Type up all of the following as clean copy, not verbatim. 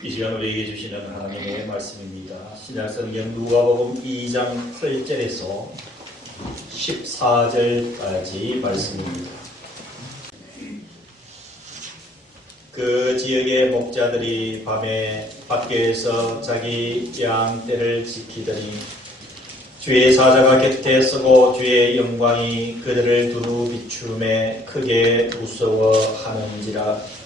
이 시간 우리에게 주시는 하나님의 말씀입니다. 신약성경 누가복음 2장 8절에서 14절까지 말씀입니다. 그 지역의 목자들이 밤에 밖에서 자기 양떼를 지키더니 주의 사자가 곁에 서고 주의 영광이 그들을 두루 비추매 크게 무서워하는지라.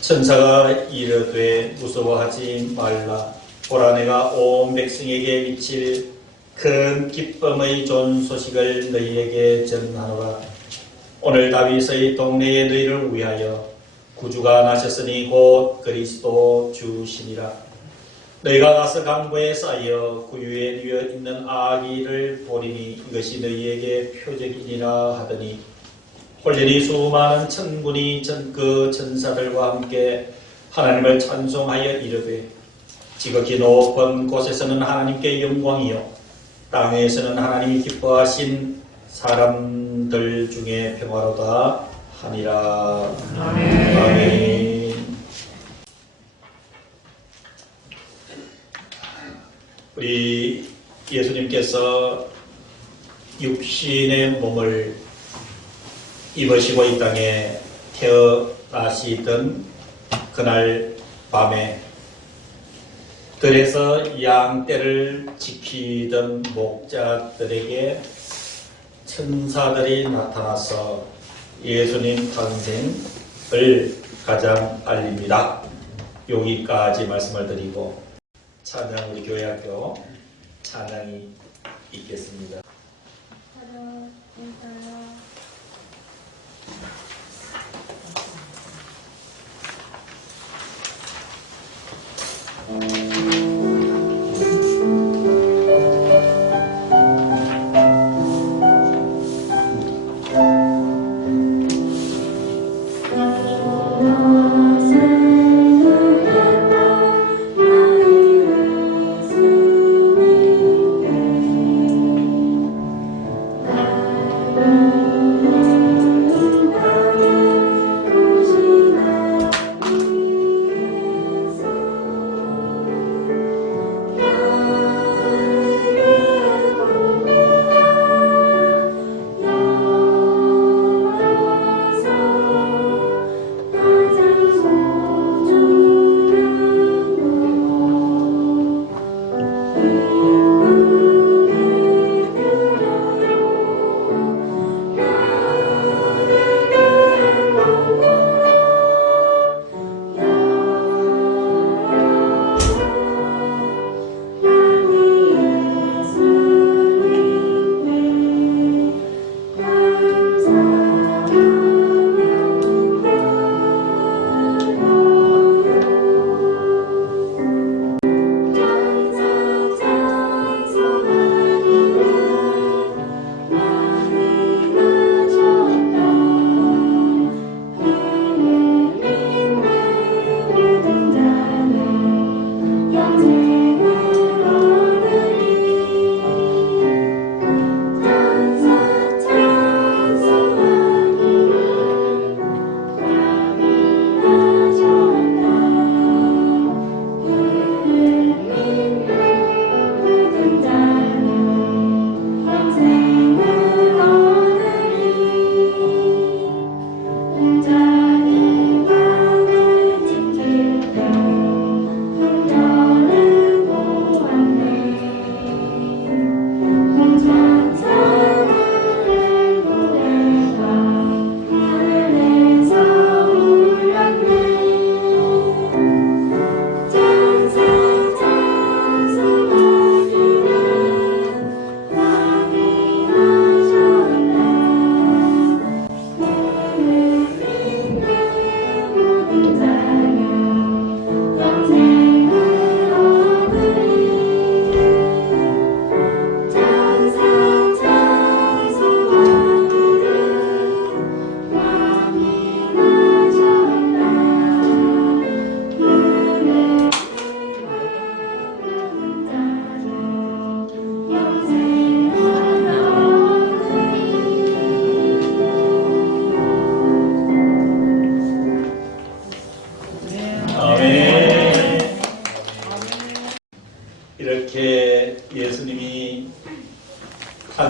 천사가 이르되 무서워하지 말라. 보라, 내가 온 백성에게 미칠 큰 기쁨의 좋은 소식을 너희에게 전하노라. 오늘 다윗의 동네에 너희를 위하여 구주가 나셨으니 곧 그리스도 주시니라. 너희가 가서 강보에 쌓여 구유에 누워 있는 아기를 보리니 이것이 너희에게 표적이니라 하더니 홀련히 수많은 천군이 그 천사들과 함께 하나님을 찬송하여 이르되 지극히 높은 곳에서는 하나님께 영광이요 땅에서는 하나님이 기뻐하신 사람들 중에 평화로다 하니라. 아멘. 우리 예수님께서 육신의 몸을 입으시고 이 땅에 태어나시던 그날 밤에 들에서 양떼를 지키던 목자들에게 천사들이 나타나서 예수님 탄생을 가장 알립니다. 여기까지 말씀을 드리고 찬양, 우리 교회학교 찬양이 있겠습니다.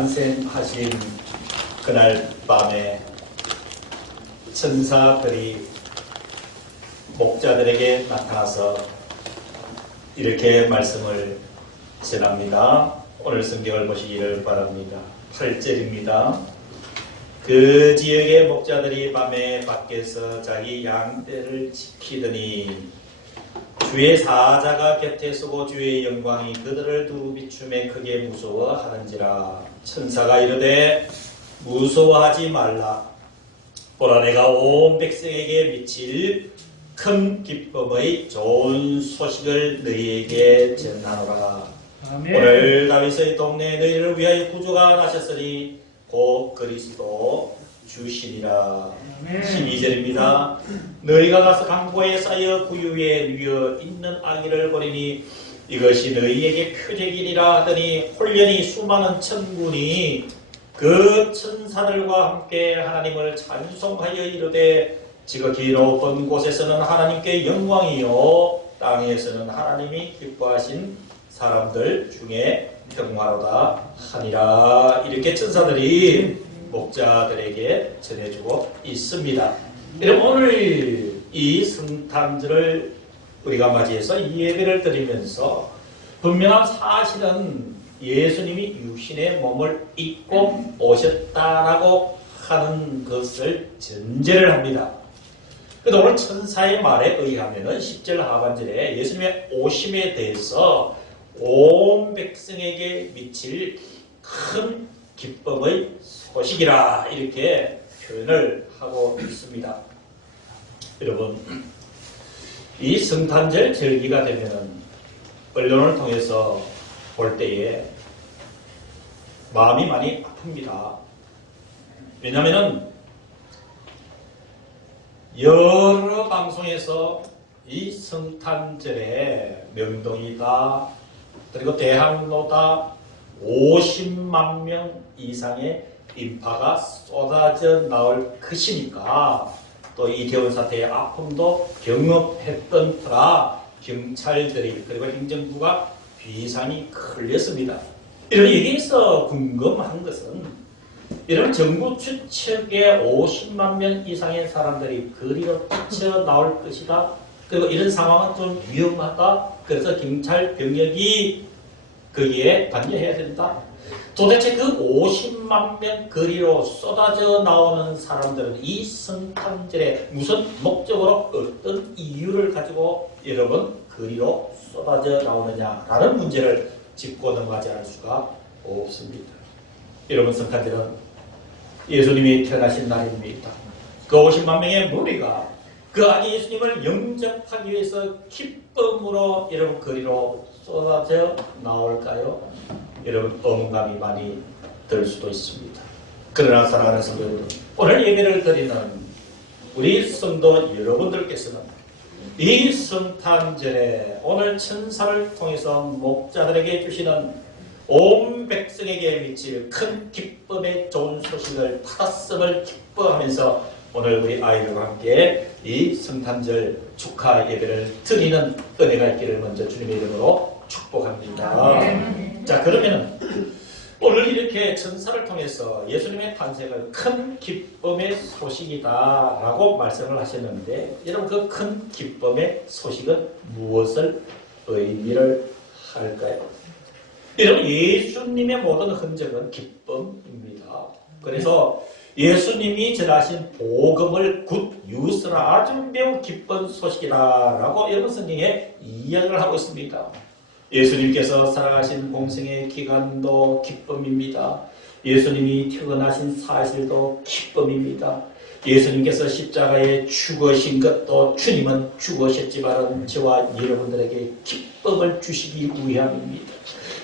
탄생하신 그날 밤에 천사들이 목자들에게 나타나서 이렇게 말씀을 전합니다. 오늘 성경을 보시기를 바랍니다. 8절입니다. 그 지역의 목자들이 밤에 밖에서 자기 양떼를 지키더니 주의 사자가 곁에 서고 주의 영광이 그들을 두루 비추매 크게 무서워하는지라. 천사가 이르되 무서워하지 말라. 보라, 내가 온 백성에게 미칠 큰 기쁨의 좋은 소식을 너희에게 전하노라. 아멘. 오늘 다윗의 동네에 너희를 위하여 구주가 나셨으니 곧 그리스도 주시니라. 아멘. 12절입니다. 너희가 가서 강고에 쌓여 구유에 누워 있는 아기를 보리니 이것이 너희에게 표적이니라 하더니 홀연히 수많은 천군이 그 천사들과 함께 하나님을 찬송하여 이르되 지극히 높은 곳에서는 하나님께 영광이요 땅에서는 하나님이 기뻐하신 사람들 중에 평화로다 하니라. 이렇게 천사들이 목자들에게 전해주고 있습니다. 여러분, 오늘 이 성탄절을 우리가 맞이해서 이 예배를 드리면서 분명한 사실은 예수님이 육신의 몸을 입고 오셨다라고 하는 것을 전제를 합니다. 그런데 오늘 천사의 말에 의하면 10절 하반절에 예수님의 오심에 대해서 온 백성에게 미칠 큰 기쁨의 소식이라 이렇게 표현을 하고 있습니다. 여러분, 이 성탄절 절기가 되면은 언론을 통해서 볼 때에 마음이 많이 아픕니다. 왜냐하면은 여러 방송에서 이 성탄절에 명동이다, 그리고 대학로다 50만 명 이상의 인파가 쏟아져 나올 것이니까 또 이 겨울 사태의 아픔도 경험했던 터라 경찰들이 그리고 행정부가 비상이 걸렸습니다. 이런 얘기에서 궁금한 것은 이런 정부 추측에 50만 명 이상의 사람들이 거리로 뛰쳐 나올 것이다. 그리고 이런 상황은 좀 위험하다. 그래서 경찰 병력이 거기에 관여해야 된다. 도대체 그 50만 명 거리로 쏟아져 나오는 사람들은 이 성탄절에 무슨 목적으로 어떤 이유를 가지고 여러분 거리로 쏟아져 나오느냐라는 문제를 짚고 넘어가지 않을 수가 없습니다. 여러분, 성탄절은 예수님이 태어나신 날입니다. 그 50만 명의 무리가 그 아기 예수님을 영접하기 위해서 기쁨으로 여러분 거리로 쏟아져 나올까요? 여러분, 의문감이 많이 들 수도 있습니다. 그러나 사랑하는 성도 여러분, 오늘 예배를 드리는 우리 성도 여러분들께서는 이 성탄절에 오늘 천사를 통해서 목자들에게 주시는 온 백성에게 미칠 큰 기쁨의 좋은 소식을 받았음을 기뻐하면서 오늘 우리 아이들과 함께 이 성탄절 축하 예배를 드리는 은혜가 있기를 먼저 주님의 이름으로 축복합니다. 자, 그러면 오늘 이렇게 천사를 통해서 예수님의 탄생을 큰 기쁨의 소식이다라고 말씀을 하셨는데, 여러분, 그 큰 기쁨의 소식은 무엇을 의미를 할까요? 여러분, 예수님의 모든 흔적은 기쁨입니다. 그래서 예수님이 전하신 복음을 굿 뉴스라 아주 매우 기쁜 소식이다라고 여러분 성경에 이야기를 하고 있습니다. 예수님께서 살아가신 공생의 기간도 기쁨입니다. 예수님이 태어나신 사실도 기쁨입니다. 예수님께서 십자가에 죽으신 것도 주님은 죽으셨지만 저와 여러분들에게 기쁨을 주시기 위함입니다.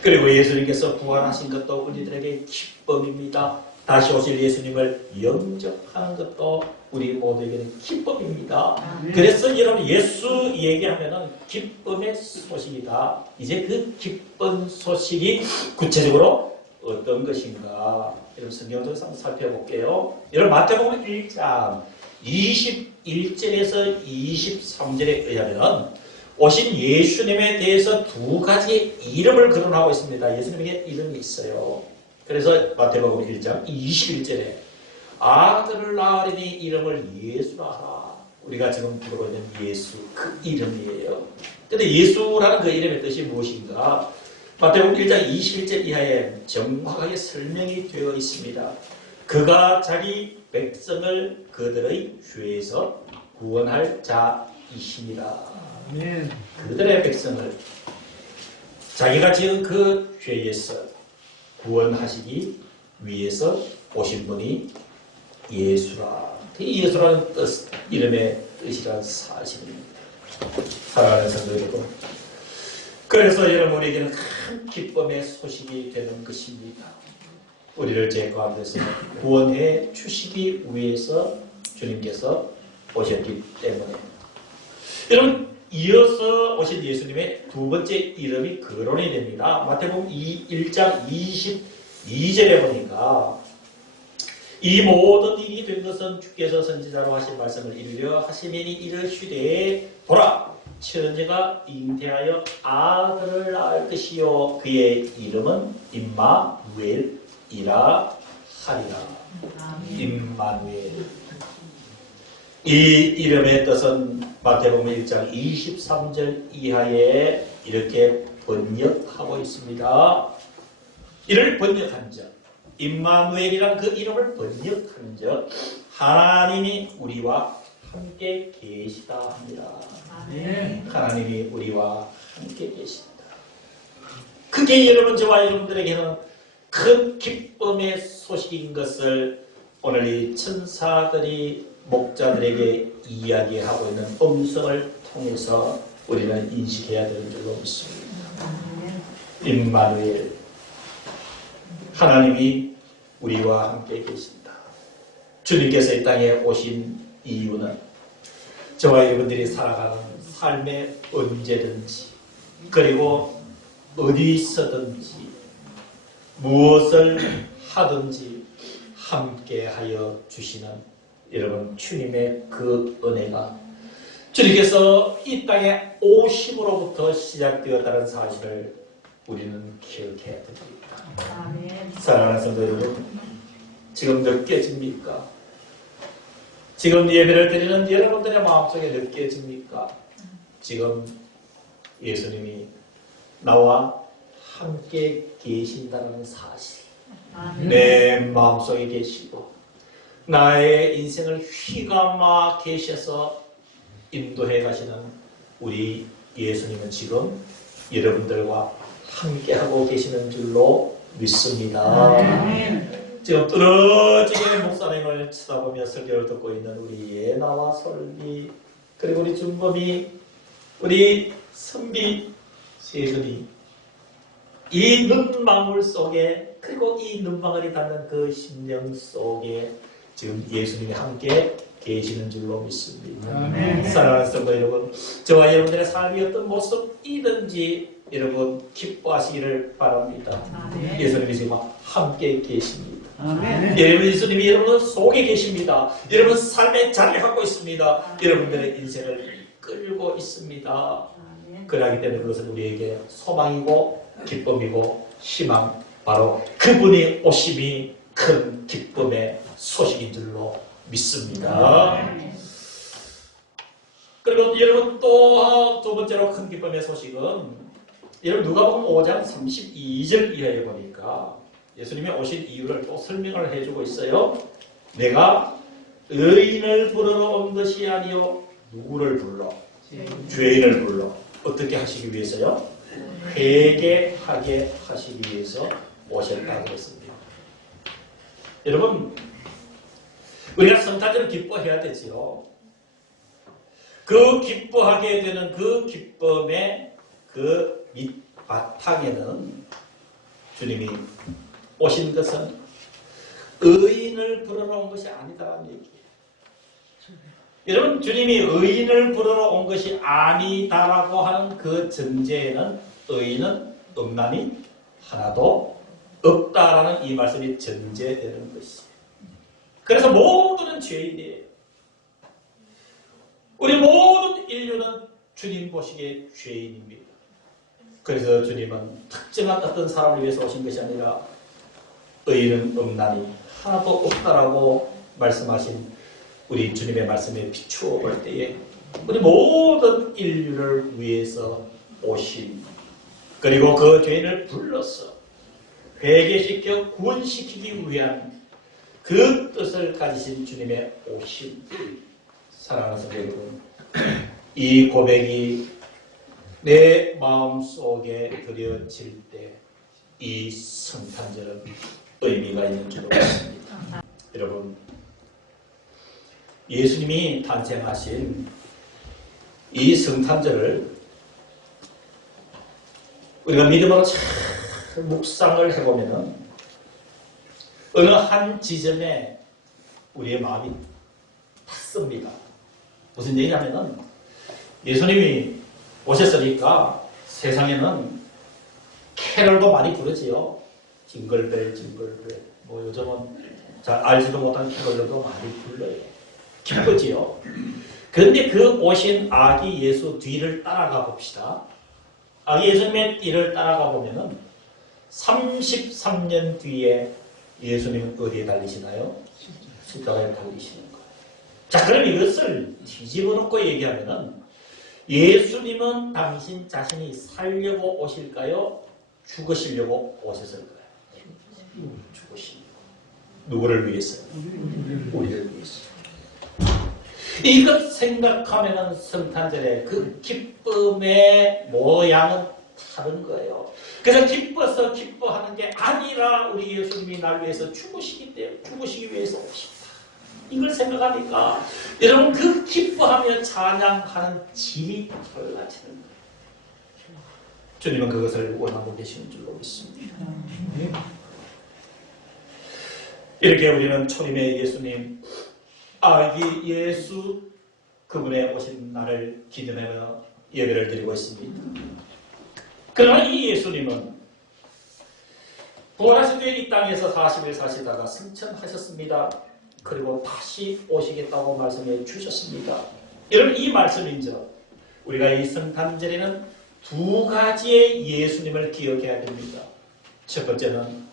그리고 예수님께서 부활하신 것도 우리들에게 기쁨입니다. 다시 오실 예수님을 영접하는 것도 우리 모두에게는 기쁨입니다. 그래서 여러분, 예수 얘기하면은 기쁨의 소식이다. 이제 그 기쁜 소식이 구체적으로 어떤 것인가? 여러분, 성경을 한번 살펴볼게요. 여러분, 마태복음 1장 21절에서 23절에 의하면 오신 예수님에 대해서 두 가지 이름을 거론하고 있습니다. 예수님에게 이름이 있어요. 그래서 마태복음 1장 21절에 아들을 낳으리니 이름을 예수라 하라. 우리가 지금 부르고 있는 예수, 그 이름이에요. 근데 예수라는 그 이름의 뜻이 무엇인가? 마태복음 1장 21절 이하에 정확하게 설명이 되어 있습니다. 그가 자기 백성을 그들의 죄에서 구원할 자이시니라. 그들의 백성을 자기가 지은 그 죄에서 구원하시기 위해서 오신 분이 예수라. 이 예수라는 뜻, 이름의 뜻이란 사실입니다. 사랑하는 성도 여러분, 그래서 여러분 우리에게는 큰 기쁨의 소식이 되는 것입니다. 우리를 죄 가운데서 구원해 주시기 위해서 주님께서 오셨기 때문에. 여러분, 이어서 오신 예수님의 두 번째 이름이 거론이 됩니다. 마태복음 1장 22절에 보니까 이 모든 일이 된 것은 주께서 선지자로 하신 말씀을 이루려 하시매니 이르시되 보라 처녀가 잉태하여 아들을 낳을 것이요 그의 이름은 임마누엘이라 하리라. 임마누엘. 이 이름의 뜻은 마태복음 1장 23절 이하에 이렇게 번역하고 있습니다. 이를 번역한 적, 임마누엘이란 그 이름을 번역한 적, 하나님이 우리와 함께 계시다 합니다. 하나님이 우리와 함께 계신다. 그게 여러분, 저와 여러분들에게는 큰 기쁨의 소식인 것을 오늘 이 천사들이 목자들에게 이야기하고 있는 음성을 통해서 우리는 인식해야 되는 줄로 믿습니다. 임마누엘, 하나님이 우리와 함께 계신다. 주님께서 이 땅에 오신 이유는 저와 여러분들이 살아가는 삶에 언제든지 그리고 어디서든지 무엇을 하든지 함께하여 주시는 여러분 주님의 그 은혜가 주님께서 이 땅에 오심으로부터 시작되었다는 사실을 우리는 기억해야 됩니다. 사랑하는 성도 여러분, 지금 느껴집니까? 지금 예배를 드리는 여러분들의 마음속에 느껴집니까? 지금 예수님이 나와 함께 계신다는 사실, 내 마음속에 계시고 나의 인생을 휘감아 계셔서 인도해 가시는 우리 예수님은 지금 여러분들과 함께하고 계시는 줄로 믿습니다. 지금 뚫어지게 목사님을 쳐다보며 설교를 듣고 있는 우리 예나와 솔비, 그리고 우리 준범이, 우리 선비, 세순이, 이 눈망울 속에, 그리고 이 눈망울이 닿는 그 심령 속에 지금 예수님이 함께 계시는 줄로 믿습니다. 사랑하는 성도 여러분, 저와 여러분들의 삶이 어떤 모습이든지 여러분 기뻐하시기를 바랍니다. 예수님이 지금 함께 계십니다. 여러분, 예수님이 여러분 속에 계십니다. 여러분 삶의 자리를 갖고 있습니다. 여러분들의 인생을 끌고 있습니다. 그러기 때문에 그것은 우리에게 소망이고 기쁨이고 희망, 바로 그분이 오심이 큰 기쁨의 소식인 줄로 믿습니다. 그리고 여러분 또 두 번째로 큰 기쁨의 소식은 여러분 누가복음 5장 32절 이하에 보니까 예수님이 오신 이유를 또 설명을 해주고 있어요. 내가 의인을 부르러 온 것이 아니요 누구를 불러? 죄인을 불러. 어떻게 하시기 위해서요? 회개하게 하시기 위해서 오셨다고 했습니다. 여러분, 우리가 성탄절을 기뻐해야 되지요. 그 기뻐하게 되는 그 기쁨의 그 밑바탕에는 주님이 오신 것은 의인을 부르러 온 것이 아니다라는 얘기예요. 여러분, 주님이 의인을 부르러 온 것이 아니다라고 하는 그 전제에는 의인은 없나니 하나도 없다라는 이 말씀이 전제되는 것이에요. 그래서 모두는 죄인이에요. 우리 모든 인류는 주님 보시기에 죄인입니다. 그래서 주님은 특정한 어떤 사람을 위해서 오신 것이 아니라 의인은 없나니 하나도 없다라고 말씀하신 우리 주님의 말씀에 비추어 볼 때에 우리 모든 인류를 위해서 오신, 그리고 그 죄인을 불러서 회개시켜 구원시키기 위한 그 뜻을 가지신 주님의 오심. 사랑하는 성도 여러분, 이 고백이 내 마음속에 들여질 때 이 성탄절은 의미가 있는 줄로 믿습니다. 여러분, 예수님이 탄생하신 이 성탄절을 우리가 믿음으로 잘 묵상을 해보면은 어느 한 지점에 우리의 마음이 닿습니다. 무슨 얘기냐면은 예수님이 오셨으니까 세상에는 캐럴도 많이 부르지요. 징글벨 징글벨, 뭐 요즘은 잘 알지도 못한 캐럴들도 많이 불러요. 기쁘지요. 그런데 그 오신 아기 예수 뒤를 따라가 봅시다. 아기 예수님의 뒤를 따라가 보면은 33년 뒤에 예수님은 어디에 달리시나요? 십자가에 달리시는 거예요. 자, 그럼 이것을 뒤집어 놓고 얘기하면은 예수님은 당신 자신이 살려고 오실까요? 죽으시려고 오셨을까요? 죽으시려고. 누구를 위해서요? 우리를 위해서. 이것 생각하면은 성탄절의 그 기쁨의 모양은 다른 거예요. 그래서 기뻐서 기뻐하는 게 아니라 우리 예수님이 날 위해서 죽으시기 위해서 오신다. 이걸 생각하니까 여러분 그 기뻐하며 찬양하는 질이 달라지는 거예요. 주님은 그것을 원하고 계시는 줄로 믿습니다. 이렇게 우리는 초림의 예수님, 아기 예수, 그분의 오신 날을 기념하며 예배를 드리고 있습니다. 그러나 이 예수님은 부활하신 뒤에 이 땅에서 40일 사시다가 승천하셨습니다. 그리고 다시 오시겠다고 말씀해 주셨습니다. 여러분, 이 말씀인저 우리가 이 성탄절에는 두 가지의 예수님을 기억해야 됩니다. 첫 번째는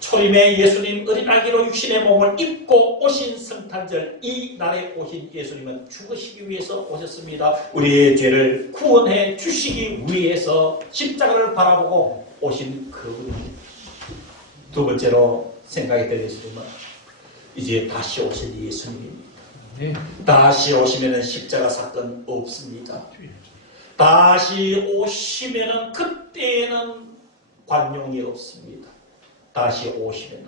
초림의 예수님, 어린아기로 육신의 몸을 입고 오신 성탄절, 이 날에 오신 예수님은 죽으시기 위해서 오셨습니다. 우리의 죄를 구원해 주시기 위해서 십자가를 바라보고 오신 그분입니다. 두 번째로 생각이 될 예수님은 이제 다시 오실 예수님입니다. 다시 오시면 십자가 사건 없습니다. 다시 오시면 그때는 관용이 없습니다. 다시 오시면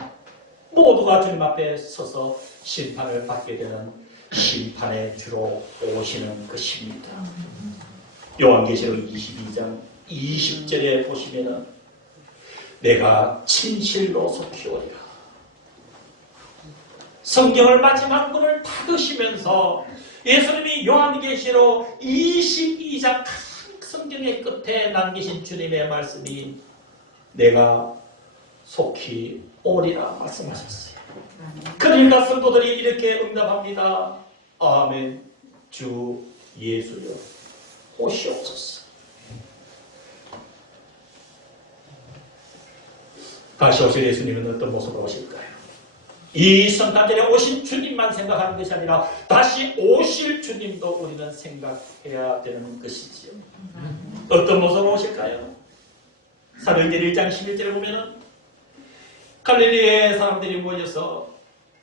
모두가 주님 앞에 서서 심판을 받게 되는 심판의 주로 오시는 것입니다. 요한계시록 22장 20절에 보시면 내가 진실로 속히 오리라. 성경을 마지막 문을 닫으시면서 예수님이 요한계시록 22장 성경의 끝에 남기신 주님의 말씀이 내가 속히 오리라 말씀하셨어요. 그러니까 성도들이 이렇게 응답합니다. 아멘. 주 예수여 오시옵소서. 다시 오실 예수님은 어떤 모습으로 오실까요? 이 성탄절에 오신 주님만 생각하는 것이 아니라 다시 오실 주님도 우리는 생각해야 되는 것이지요. 어떤 모습으로 오실까요? 사도행전 1장 11절에 보면은 갈릴리의 사람들이 모여서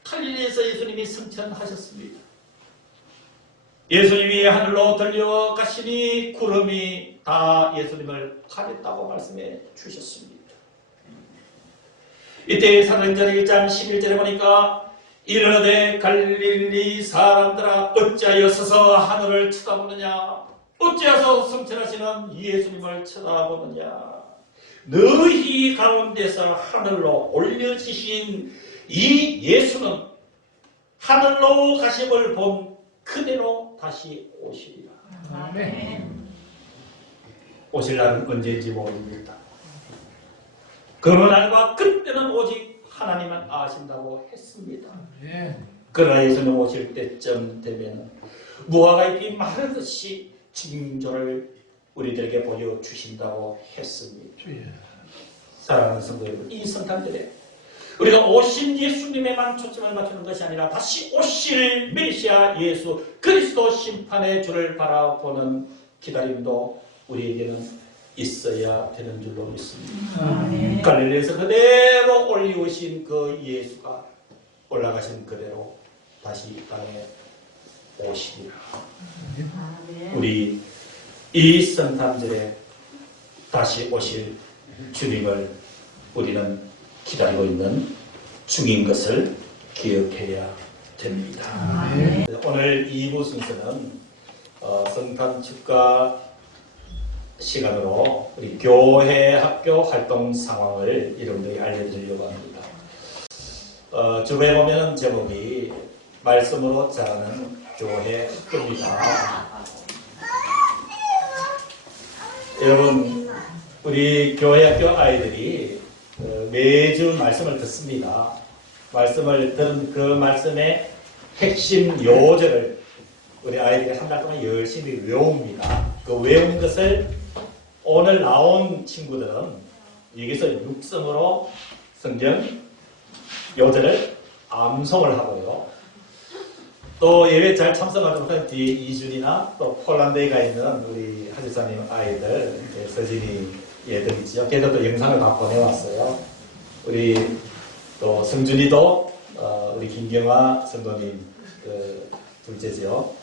갈릴리에서 예수님이 승천하셨습니다. 예수님이 하늘로 들려가시니 구름이 다 예수님을 가렸다고 말씀해 주셨습니다. 이때 사도행전 1장 11절에 보니까 이르되 갈릴리 사람들아 어찌하여 서서 하늘을 쳐다보느냐, 어찌하여 승천하시는 예수님을 쳐다보느냐. 너희 가운데서 하늘로 올려지신 이 예수는 하늘로 가심을 본 그대로 다시 오시리라. 아멘. 오실 날은 언제인지 모릅니다. 그 날과 그때는 오직 하나님만 아신다고 했습니다. 그러나 예수님 오실 때쯤 되면 무화과 잎이 마르듯이 징조를 우리들에게 보여주신다고 했습니다. 사랑하는 성도 여러분, 이 성탄절에 우리가 오신 예수님에만 초점을 맞추는 것이 아니라 다시 오실 메시아 예수 그리스도 심판의 주를 바라보는 기다림도 우리에게는 있어야 되는 줄로 믿습니다. 갈릴리에서 그대로 올리우신 그 예수가 올라가신 그대로 다시 이 땅에 오시리라. 우리 이 성탄절에 다시 오실 주님을 우리는 기다리고 있는 중인 것을 기억해야 됩니다. 오늘 2부 순서는 성탄 축가 시간으로 우리 교회 학교 활동 상황을 여러분들이 알려드리려고 합니다. 주변에 보면 제목이 말씀으로 자라는 교회 학교입니다. 여러분, 우리 교회 학교 아이들이 매주 말씀을 듣습니다. 말씀을 들은 그 말씀의 핵심 요절을 우리 아이들이 한 달 동안 열심히 외웁니다. 그 외운 것을 오늘 나온 친구들은 여기서 육성으로 성경 요절을 암송을 하고요. 또 예배 잘 참석하지 못한 뒤에 이준이나 또 폴란드에 가 있는 우리 하지사님 아이들, 서진이 얘들 있죠. 걔들도 영상을 다 보내왔어요. 우리 또 성준이도 우리 김경아 성도님 둘째죠.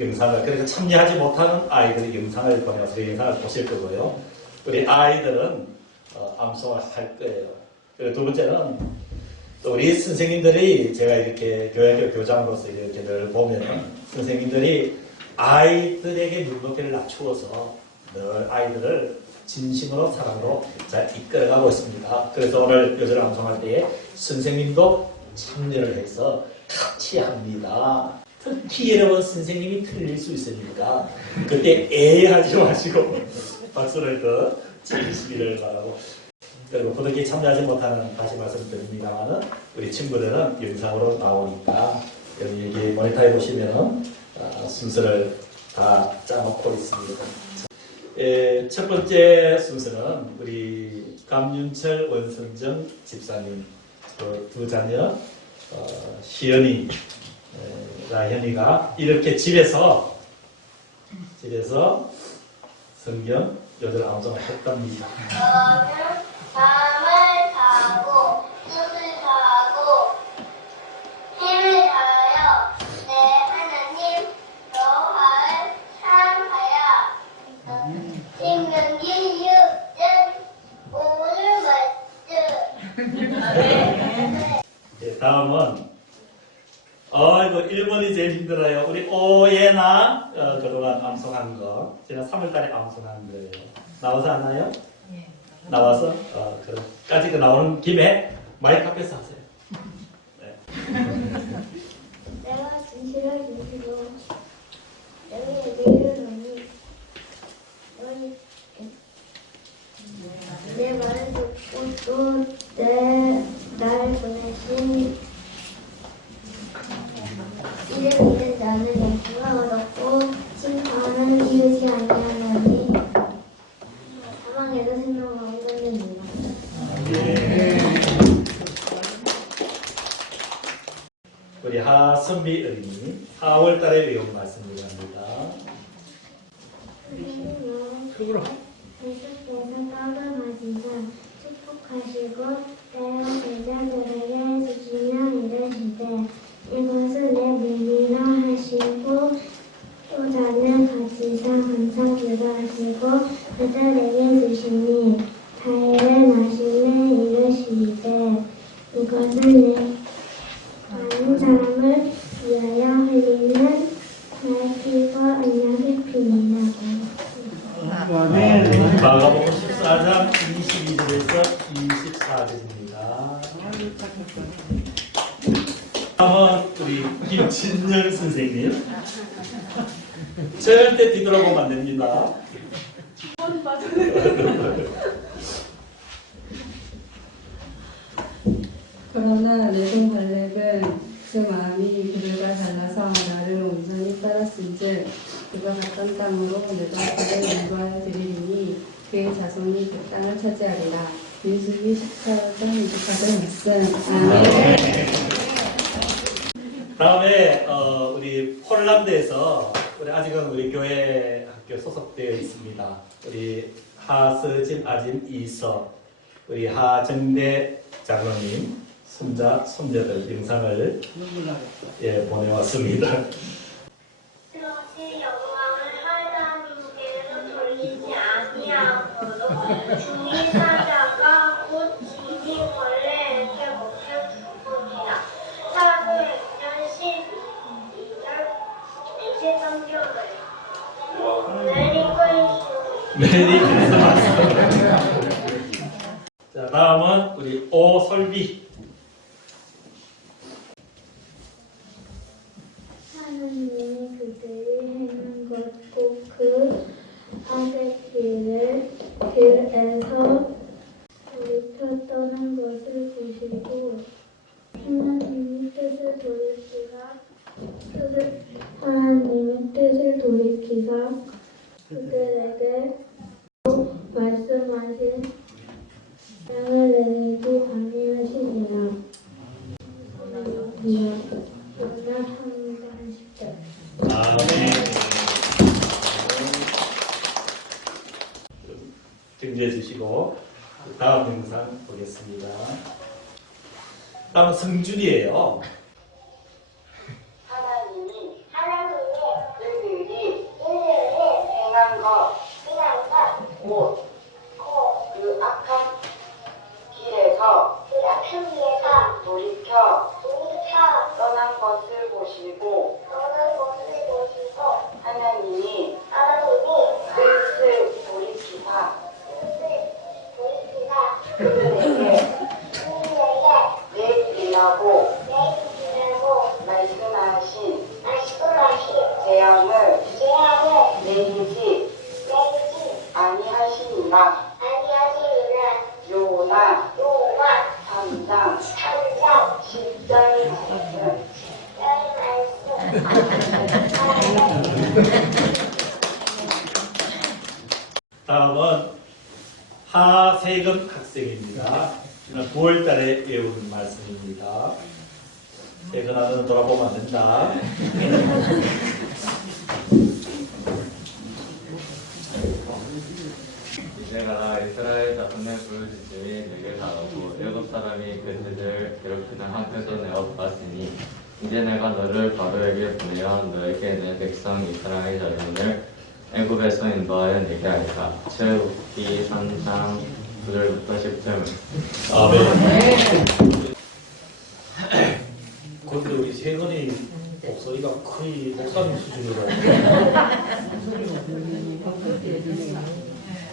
영상을 그러니까 참여하지 못하는 아이들이 영상을 보내와서 그 영상을 보실 거고요. 우리 아이들은 암송을 할 거예요. 그리고 두 번째는 또 우리 선생님들이 제가 이렇게 교회학교 교장으로서 이렇게 늘 보면 선생님들이 아이들에게 눈높이를 낮추어서 늘 아이들을 진심으로 사랑으로 잘 이끌어가고 있습니다. 그래서 오늘 요절 암송할 때에 선생님도 참여를 해서 같이 합니다. 특히 여러분 선생님이 틀릴 수 있으니까 그때 애하지 마시고 박수를 더 치시기를 바라고, 그리고 그렇게 참여하지 못하는 다시 말씀드립니다만은 우리 친구들은 영상으로 나오니까 여기 모니터에 보시면은 순서를 다 짜놓고 있습니다. 첫 번째 순서는 우리 감윤철 원선정 집사님 그 두 자녀 시연이 현이가 이렇게 집에서 성경 요절 암송을 했답니다. 밤을 자고 숨을 자고 힘을 다하여 내 하나님 여호와를 사랑하여 신명기 6장 5절 말씀. 다음은 이거 1번이 제일 힘들어요. 우리 오예나 그동안 암송한 거 제가 3월달에 암송한 거예요. 나와서 하나요? 네. 나와서 그까지 나오는 김에 마이크 앞에서 하세요. 네. 내가 진실을 주시고 너희에게 이르노니 너희 내 말을 듣고 또 날 보내신 이를 믿는 자는 영생을 얻었고 심판은 이르지 아니하나니 사망에도 생명을 얻느니라. 우리 하선비 어린이 4월달에 외운 말씀을 합니다. 예수께서 떡을 가지사 축복하시고 때와 제자들에게 주시며 이르시되 이것은 내 몸이라 하시고 또 잔을 가지사 감사주라 하시고 그들에게 주시니 다일을 마시매 이르시되 이것은 내 많은 사람을 위하여 흘리는 나의 피가 언약의 피니라고. 마가복음 14장 22절에서 24절입니다. 다음은 우리 김진열 선생님. 절대 뒤돌아보면 안 됩니다. 그러나 내동 갈렙은 그 마음이 그들과 달라서 나를 온전히 따랐은즉 그가 갔던 땅으로 내가 그를 인도하여 드리리니 그의 자손이 그 땅을 차지하리라. 민수기 14장 24절 말씀. 아멘. 다음에 우리 폴란드에서 우리 아직은 우리 교회 학교 소속되어 있습니다. 우리 하서진 아진 이서 우리 하정대 장로님 손자 손녀들 영상을 보내왔습니다. 그것이 영광을 하나님께로 돌리지 아니하므로 주의 사자가 곧 짐이 벌레에게 먹혀 죽으리라. 사도행전 12절 23절을 메리 크리스마스. 자, 다음은 우리 오솔비. 하나님이 그들이 행한 것 곧 그 악의 길에서 돌이켜 떠난 것을 보시고 하나님의 뜻을 돌이키사 그들에게 말씀하신 땅을 내리지 아니하시니라. 요나 3장 10절. 아멘. 정지해 주시고 다음 영상 보겠습니다. 다음은 성준이에요. 하나님이 그들이 행한 것 곧 그 악한 길에서 돌이켜 떠난 것을 보시고 하나님이 뜻을 돌이키사 그들에게 내리라고 말씀하신 재앙을 내리지 아니하시니라. 요나 3장 10절 말씀. 다음은 하세금 학생입니다. 지난 9월 달에 외운 말씀입니다. 세근아는 돌아보면 안 된다. 내가 이스라엘 자손의 부르짖음이 내게 닿았고 일곱 사람이 그들을 괴롭히는 한 표도 내어 보았으니 이제 내가 너를 바로에게 보내어 너에게 내 백성 이스라엘 자손을 애굽에서 인도하여 내게 하리라. 출애굽기 3장 9절부터 10절. 아멘. 근데 우리 세근이 목소리가 거의 목사님 수준으로.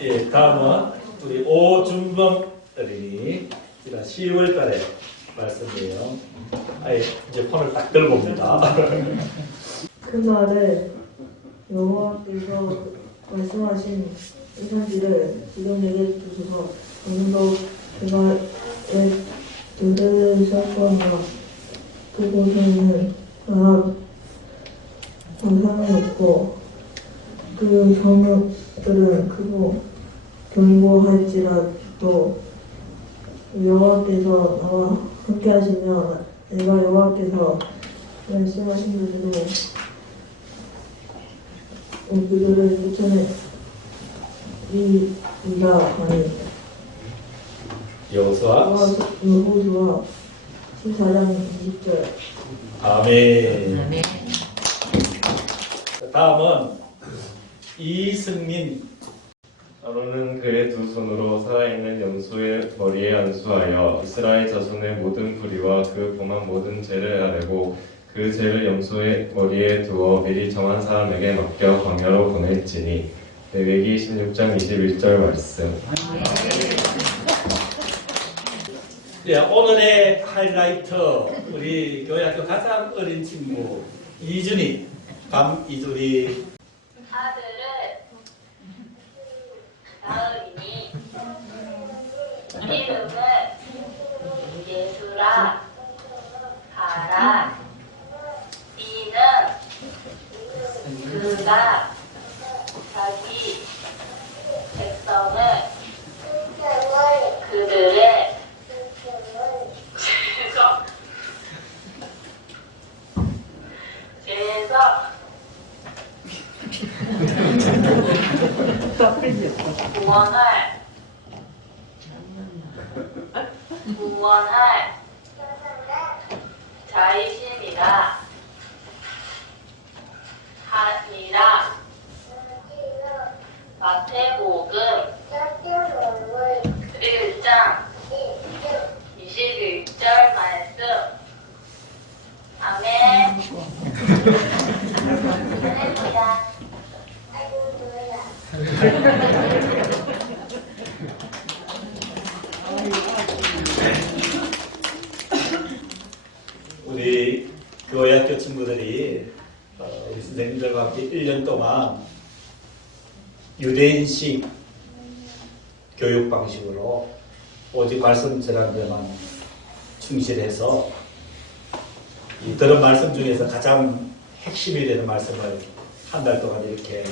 예, 다음은 우리 오준범 어린이 지난 10월 달에 말씀이에요. 아예 이제 폰을 딱 들고 옵니다. 그 말을 여호와께서 말씀하신 이상지를 지금 내게 주소서. 오늘도 그가 들으셨거니와 그곳에는 아합 우상이 있고 그 성읍들은 크고 견고할지라도 여호와께서 나와 함께하시며 내가 여호와께서 말씀하신 대로 그들을 쫓아내리이다 하니. 여호수아 여호수아 14장 20절. 아멘. 다음은 이승민. 아론은 그의 두 손으로 살아있는 염소의 머리에 안수하여 이스라엘 자손의 모든 불의와 그 범한 모든 죄를 아뢰고 그 죄를 염소의 머리에 두어 미리 정한 사람에게 맡겨 광야로 보낼지니. 레위기 16장 21절 말씀. 네, 오늘의 하이라이트 우리 교회학교 가장 어린 친구 이준이 감이준이 아들을 낳으리니 이름을 예수라 하라. 이는 그가 자기 백성을 그들을 구원할 자이심이라 하니라. 마태복음 1장 21절 말씀. 아멘. 할렐루야. 우리 교회 학교 친구들이 우리 선생님들과 함께 1년 동안 유대인식 교육 방식으로 오직 말씀 전하는 데만 충실해서 이 들은 말씀 중에서 가장 핵심이 되는 말씀을 한 달 동안 이렇게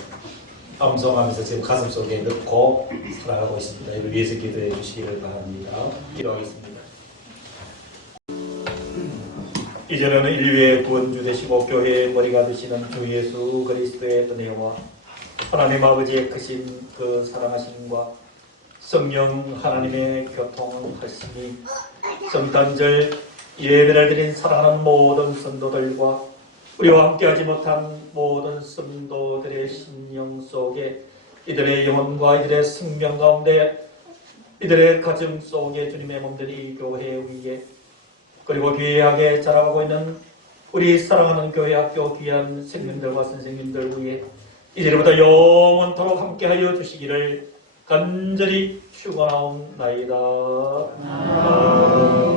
암송하면서 지금 가슴 속에 넣고 살아가고 있습니다. 이를 위해서 기도해 주시기를 바랍니다. 기도하겠습니다. 이제는 인류의 구원주 되시고 교회의 머리가 되시는 주 예수 그리스도의 은혜와 하나님 아버지의 크신 그 사랑하심과 성령 하나님의 교통하심이 성탄절 예배를 드린 사랑하는 모든 성도들과 우리와 함께하지 못한 모든 성도들의 심령 속에 이들의 영혼과 이들의 생명 가운데 이들의 가정 속에 주님의 몸들이 교회 위에 그리고 귀하게 자라가고 있는 우리 사랑하는 교회 학교 귀한 생명들과 선생님들 위해 이제부터 영원토록 함께하여 주시기를 간절히 축원하옵나이다. 아멘.